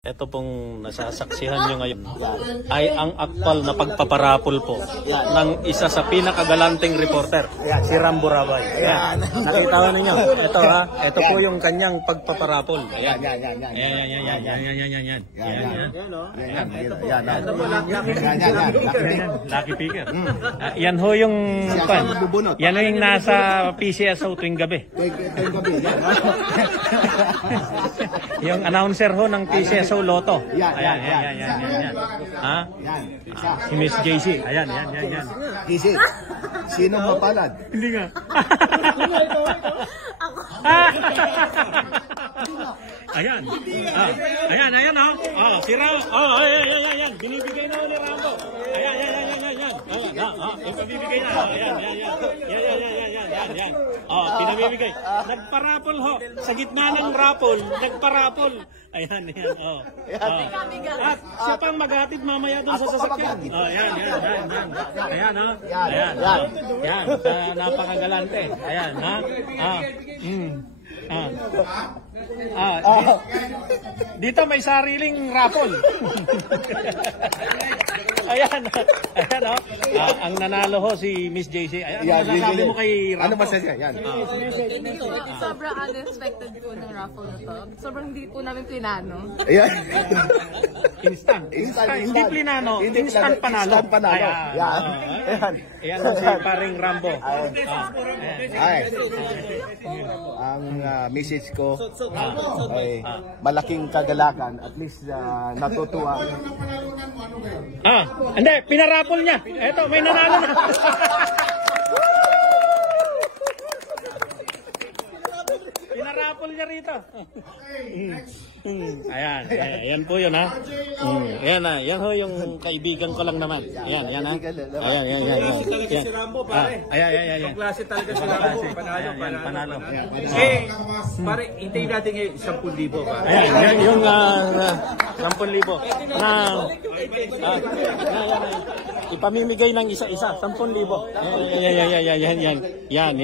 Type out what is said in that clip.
Ito pong nasasaksihan nyo ngayon ay ang aktual na pagpaparapol po ng isa sa pinakagalanteng reporter, si Rambo Rabay. Nakita ko ninyo, ito po yung kanyang pagpaparapol. Yan. Lucky picker. Yan ho yung yan ho yung nasa PCSO tuwing gabi. Yung announcer ho ng PCSO Lotto. Ayan. Ha? Si Miss JC. Ayan. JC, sino mapalad? Hindi nga. Ayan. Ayan oh. Si Rambo. Ayan. Binibigay na ni Rambo. Ayan. Ipabibigay na. Ayan. Pinabibigay. Nagparapol ho. Sa gitna ng rapol, nagparapol. Ayan. At siya pang maghatid mamaya doon sa sasakyan. Ayan. Ayan. Napakagalante. Ayan, ha? Dito may sariling rapol. Ayan oh. Ang nanalo ho si Miss JC. Ayan, sabi mo kay Rambo. Ano ba siya? Yan. Sobrang unexpected po ng raffle na to. Sobrang hindi po namin plinano. Ayan. Instant. Hindi plinano. Instant panalo. Ayan si paring Rambo. Ang message ko ay malaking kagalakan. At least natutuwa. Hindi, pinarapol niya. Eto, may nanalo na. Pinarapol niya rito. Ayan po yun, ha. Yan ho yung kaibigan ko lang naman. Ayan. Si Rambo, pare. Ayan. Klase talaga si Rambo. Panalo. Pare, hintayin natin ngayon 10,000, pare. Ayan, yung 10,000 ipamimigay ng isa-isa, 10,000. Yan.